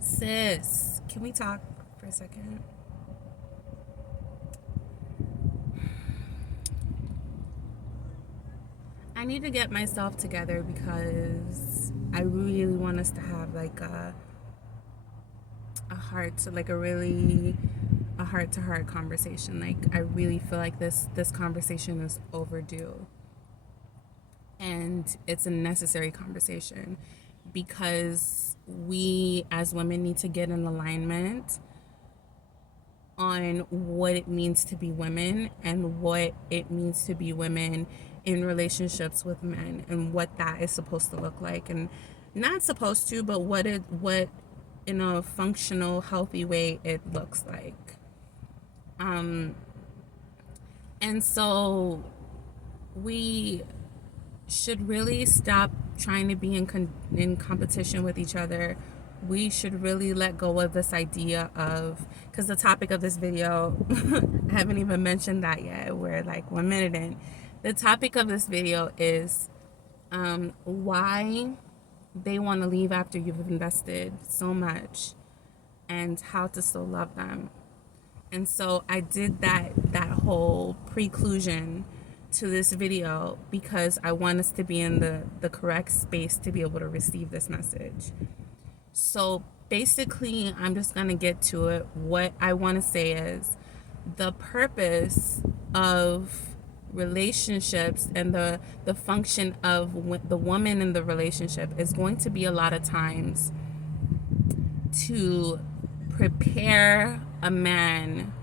Sis, can we talk for a second? I need to get myself together because I really want us to have like a heart to like a really a heart to heart conversation. Like I really feel like this conversation is overdue. And it's a necessary conversation because we as women need to get in alignment on what it means to be women and what it means to be women in relationships with men and what that is supposed to look like, and not supposed to, but what in a functional healthy way it looks like. um and so we should really stop trying to be in competition with each other. We should really let go of this idea of, because the topic of this video, I haven't even mentioned that yet. We're like 1 minute in. The topic of this video is why they want to leave after you've invested so much and how to still love them. And so I did that whole preclusion to this video because I want us to be in the correct space to be able to receive this message. So basically, I'm just going to get to it. What I want to say is the purpose of relationships and the function of the woman in the relationship is going to be a lot of times to prepare a man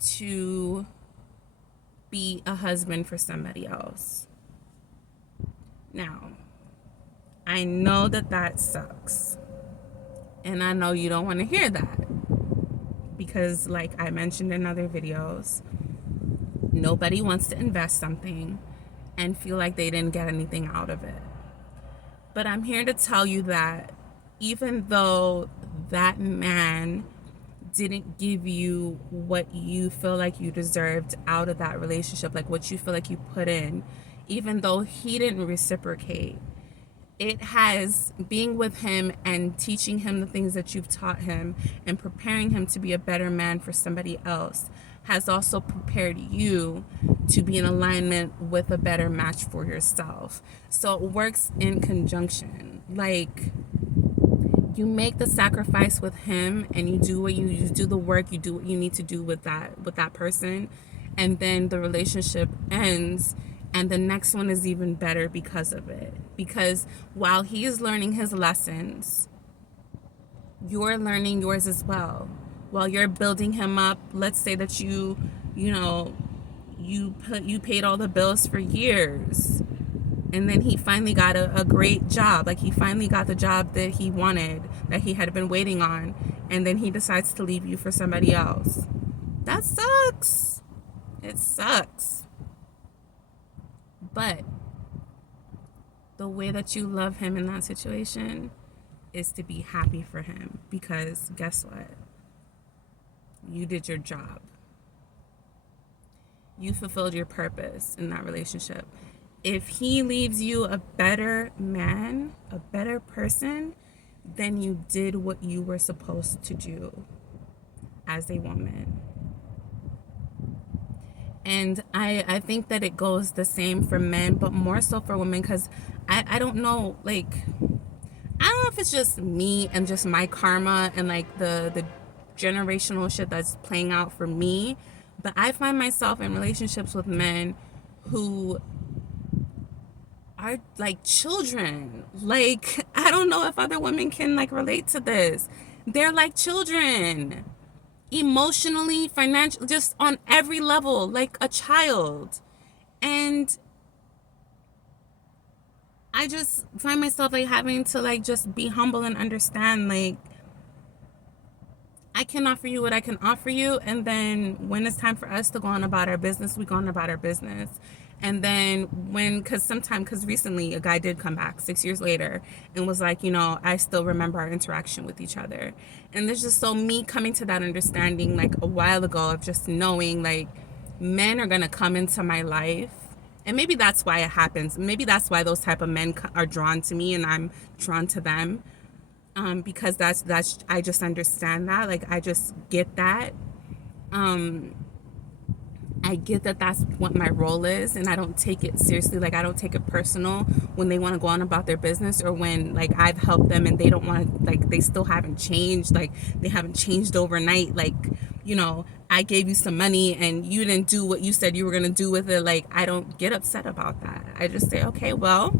to be a husband for somebody else. Now, I know that sucks. And I know you don't want to hear that because, like I mentioned in other videos, nobody wants to invest something and feel like they didn't get anything out of it. But I'm here to tell you that even though that man didn't give you what you feel like you deserved out of that relationship, like what you feel like you put in, even though he didn't reciprocate, it has, being with him and teaching him the things that you've taught him and preparing him to be a better man for somebody else, has also prepared you to be in alignment with a better match for yourself. So it works in conjunction. Like, you make the sacrifice with him and you do what you do, the work, you do what you need to do with that person, and then the relationship ends and the next one is even better because of it. Because while he is learning his lessons, you're learning yours as well. While you're building him up, let's say that you paid all the bills for years, and then he finally got a great job. Like, he finally got the job that he wanted, that he had been waiting on, and then he decides to leave you for somebody else. That sucks. It sucks. But the way that you love him in that situation is to be happy for him, because guess what? You did your job. You fulfilled your purpose in that relationship. If he leaves you a better man, a better person, then you did what you were supposed to do as a woman. And I think that it goes the same for men, but more so for women, because I don't know, like, I don't know if it's just me and just my karma and like the generational shit that's playing out for me, but I find myself in relationships with men who are like children. Like, I don't know if other women can like relate to this. They're like children, emotionally, financially, just on every level, like a child. And I just find myself like having to like just be humble and understand, like, I can offer you what I can offer you, and then when it's time for us to go on about our business, we go on about our business. And then because recently a guy did come back 6 years later and was like, I still remember our interaction with each other. And there's just so me coming to that understanding like a while ago of just knowing, like, men are gonna come into my life, and maybe that's why it happens. Maybe that's why those type of men are drawn to me and I'm drawn to them. because that's I just understand that. Like, I just get that. Um, I get that that's what my role is, and I don't take it seriously. Like, I don't take it personal when they want to go on about their business, or when, like, I've helped them and they don't want to, like, they still haven't changed. Like, they haven't changed overnight. Like, I gave you some money and you didn't do what you said you were going to do with it. Like, I don't get upset about that. I just say, okay, well,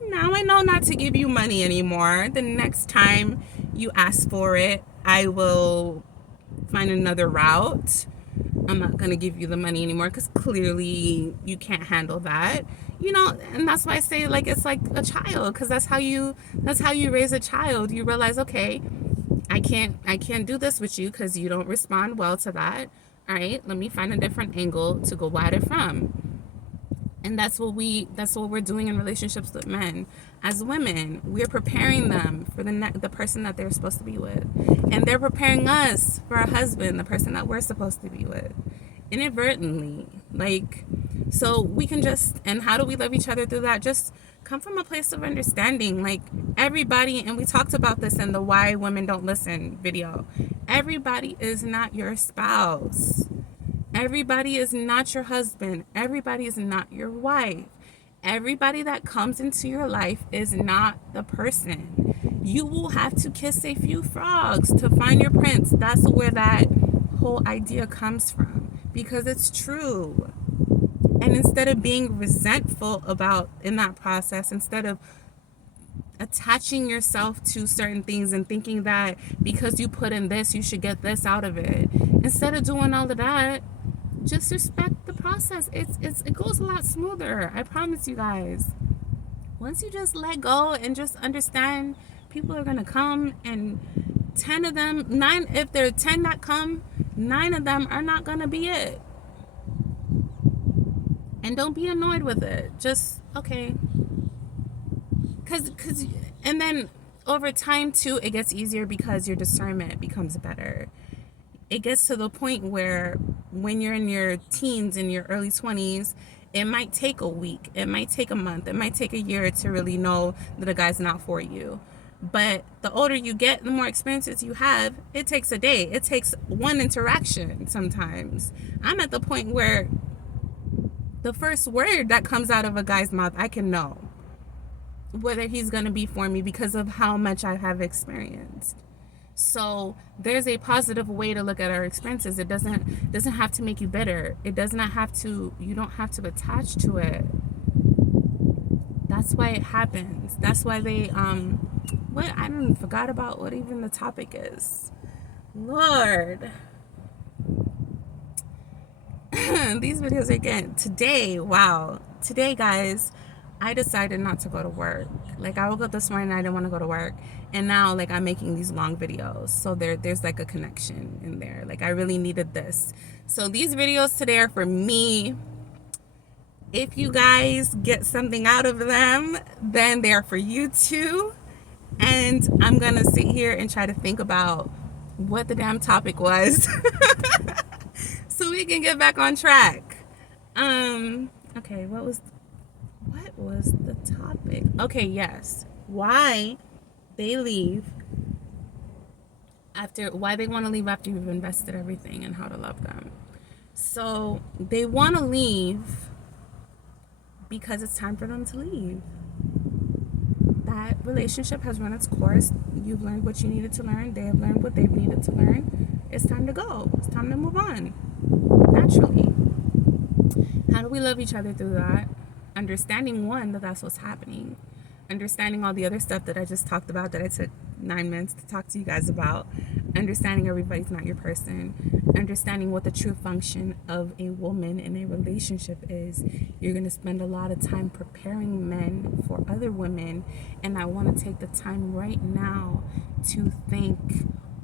now I know not to give you money anymore. The next time you ask for it, I will find another route. I'm not going to give you the money anymore because clearly you can't handle that. And that's why I say, like, it's like a child, because that's how you raise a child. You realize, okay, I can't do this with you because you don't respond well to that. All right, let me find a different angle to go at it from. And that's what we're doing in relationships with men. As women, we're preparing them for the person that they're supposed to be with, and they're preparing us for our husband, the person that we're supposed to be with, inadvertently. Like, so we can just, and how do we love each other through that? Just come from a place of understanding. Like, everybody, and we talked about this in the Why Women Don't Listen video, everybody is not your spouse. Everybody is not your husband. Everybody is not your wife. Everybody that comes into your life is not the person. You will have to kiss a few frogs to find your prince. That's where that whole idea comes from, because it's true. And instead of being resentful about in that process, instead of attaching yourself to certain things and thinking that because you put in this, you should get this out of it, instead of doing all of that, just respect the process. It goes a lot smoother. I promise you guys. Once you just let go and just understand, people are gonna come, and 10 of them, 9, if there are 10 that come, 9 of them are not gonna be it. And don't be annoyed with it. Just, okay. Cause and then over time too, it gets easier because your discernment becomes better. It gets to the point where when you're in your teens, in your early 20s, it might take a week, it might take a month, it might take a year to really know that a guy's not for you. But the older you get, the more experiences you have, it takes a day. It takes one interaction sometimes. I'm at the point where the first word that comes out of a guy's mouth, I can know whether he's going to be for me because of how much I have experienced. So there's a positive way to look at our experiences. It doesn't have to make you bitter. It does not have to, you don't have to attach to it. That's why it happens. That's why they what, I don't forgot about what even the topic is. Lord. These videos again today, wow. Today, guys, I decided not to go to work. Like, I woke up this morning, I didn't want to go to work, and now, like, I'm making these long videos, so there's like a connection in there. Like, I really needed this. So these videos today are for me. If you guys get something out of them, then they're for you too. And I'm gonna sit here and try to think about what the damn topic was so we can get back on track. Okay, what was the topic? Okay, yes. Why they leave why they want to leave after you've invested everything, and how to love them. So they want to leave because it's time for them to leave. That relationship has run its course. You've learned what you needed to learn. They have learned what they've needed to learn. It's time to go. It's time to move on. Naturally. How do we love each other through that? Understanding, one, that that's what's happening. Understanding all the other stuff that I just talked about, that I took 9 minutes to talk to you guys about. Understanding everybody's not your person. Understanding what the true function of a woman in a relationship is. You're going to spend a lot of time preparing men for other women. And I want to take the time right now to thank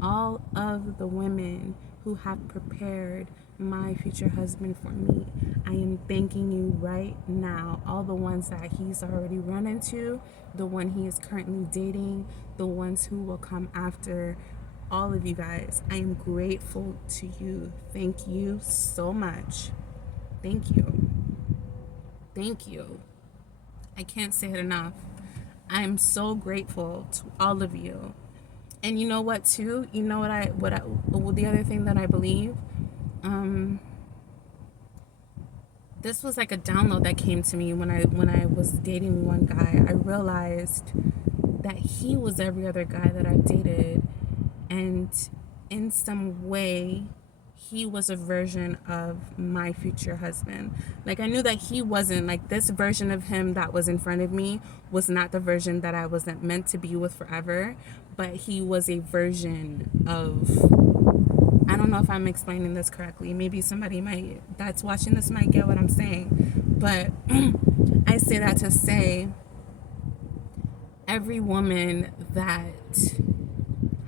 all of the women who have prepared my future husband for me. I am thanking you right now. All the ones that he's already run into, the one he is currently dating, the ones who will come after, all of you guys. I am grateful to you. Thank you so much. Thank you. Thank you. I can't say it enough. I'm so grateful to all of you. And you know what too? You know what the other thing that I believe? Um this was like a download that came to me when I was dating one guy. I realized that he was every other guy that I've dated, and in some way he was a version of my future husband. Like, I knew that he wasn't like this version of him that was in front of me was not the version that I wasn't meant to be with forever, but he was a version of, I don't know if I'm explaining this correctly. Maybe somebody might that's watching this might get what I'm saying. But I say that to say every woman that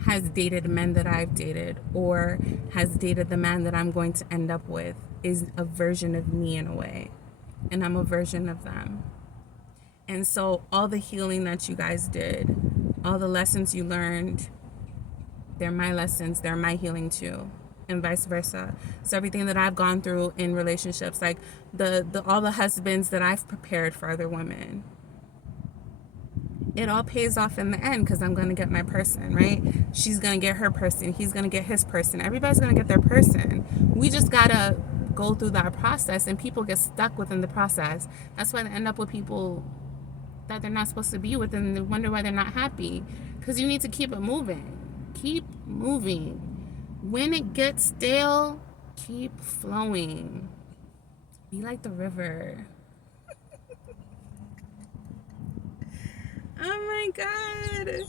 has dated men that I've dated or has dated the man that I'm going to end up with is a version of me in a way. And I'm a version of them. And so all the healing that you guys did, all the lessons you learned, they're my lessons, they're my healing too, and vice versa. So everything that I've gone through in relationships, like the all the husbands that I've prepared for other women, it all pays off in the end because I'm going to get my person, right? She's going to get her person. He's going to get his person. Everybody's going to get their person. We just got to go through that process, and people get stuck within the process. That's why they end up with people that they're not supposed to be with, and they wonder why they're not happy, because you need to keep it moving. Keep moving. When it gets stale, keep flowing. Be like the river. Oh my God.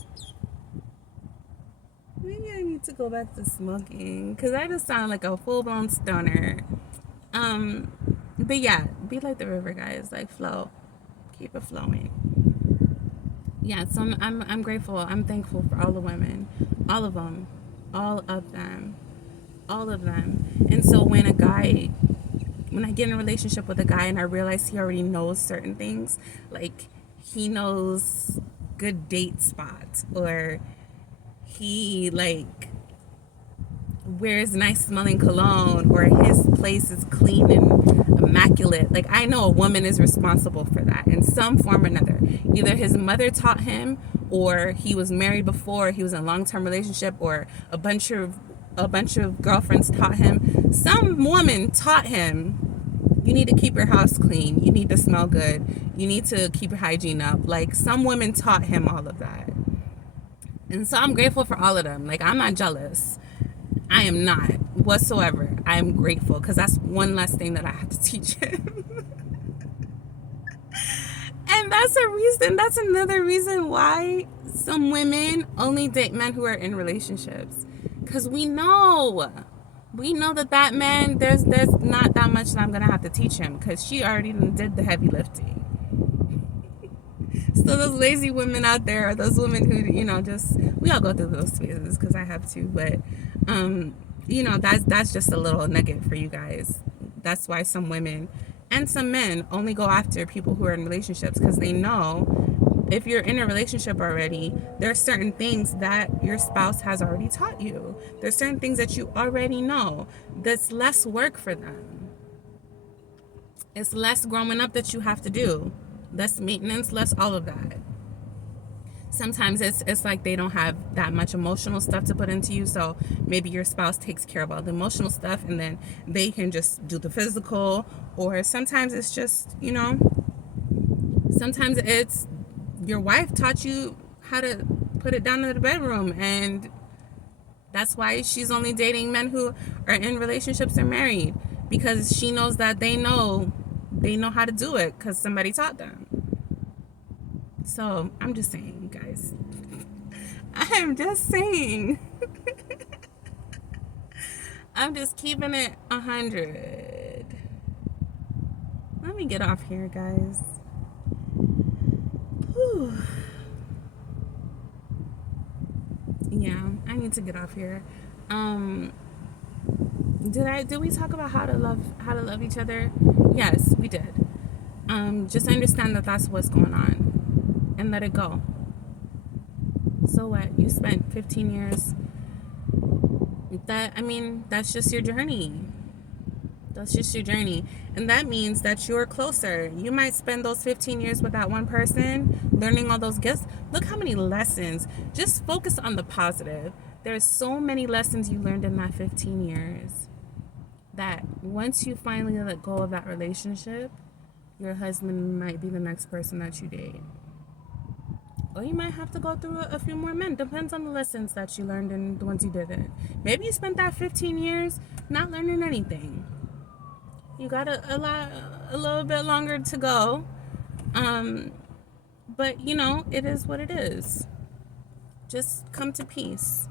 Maybe I need to go back to smoking because I just sound like a full-blown stoner. But yeah, be like the river, guys. Like, flow. Keep it flowing. Yeah, so I'm grateful. I'm thankful for all the women. All of them. All of them. All of them. And so when I get in a relationship with a guy and I realize he already knows certain things, like he knows good date spots, or he like wears nice smelling cologne, or his place is clean and immaculate. Like, I know a woman is responsible for that in some form or another. Either his mother taught him, or he was married before, he was in a long-term relationship, or a bunch of girlfriends taught him. Some woman taught him, you need to keep your house clean, you need to smell good, you need to keep your hygiene up. Like, some women taught him all of that. And so I'm grateful for all of them. Like, I'm not jealous. I am not whatsoever. I am grateful because that's one less thing that I have to teach him. And that's another reason why some women only date men who are in relationships. Because we know that man, there's not that much that I'm going to have to teach him because she already did the heavy lifting. So those lazy women out there, or those women who, just, we all go through those phases because I have to, but, that's just a little nugget for you guys. That's why some women and some men only go after people who are in relationships, because they know if you're in a relationship already, there are certain things that your spouse has already taught you. There's certain things that you already know. That's less work for them. It's less growing up that you have to do. Less maintenance, less all of that. Sometimes it's like they don't have that much emotional stuff to put into you, so maybe your spouse takes care of all the emotional stuff and then they can just do the physical. Or sometimes it's just, sometimes it's your wife taught you how to put it down in the bedroom, and that's why she's only dating men who are in relationships or married, because she knows that they know how to do it because somebody taught them. So I'm just saying, guys. I'm just saying. I'm just keeping it 100. Let me get off here, guys. Whew. Yeah, I need to get off here. Did we talk about how to love each other? Yes, we did. Just understand that that's what's going on and let it go. So what? You spent 15 years. That's just your journey. That's just your journey. And that means that you're closer. You might spend those 15 years with that one person, learning all those gifts. Look how many lessons. Just focus on the positive. There's so many lessons you learned in that 15 years that once you finally let go of that relationship, your husband might be the next person that you date. Or you might have to go through a few more men. Depends on the lessons that you learned and the ones you didn't. Maybe you spent that 15 years not learning anything. You got a little bit longer to go. But it is what it is. Just come to peace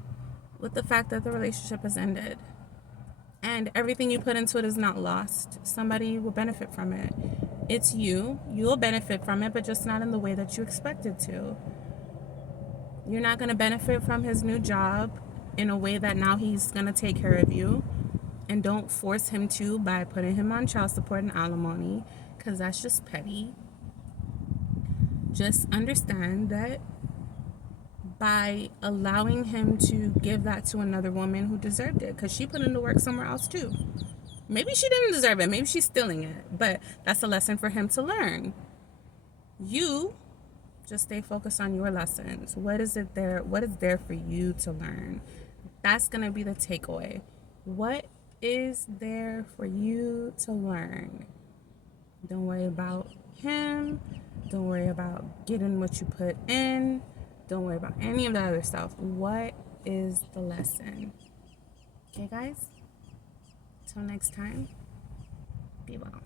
with the fact that the relationship has ended. And everything you put into it is not lost. Somebody will benefit from it. It's you. You'll benefit from it, but just not in the way that you expected to. You're not going to benefit from his new job in a way that now he's going to take care of you. And don't force him to by putting him on child support and alimony, because that's just petty. Just understand that by allowing him to give that to another woman who deserved it, because she put in the work somewhere else too. Maybe she didn't deserve it. Maybe she's stealing it. But that's a lesson for him to learn. You just stay focused on your lessons. What is there for you to learn? That's going to be the takeaway. What is there for you to learn? Don't worry about him. Don't worry about getting what you put in. Don't worry about any of the other stuff. What is the lesson? Okay, guys? Till next time, be well.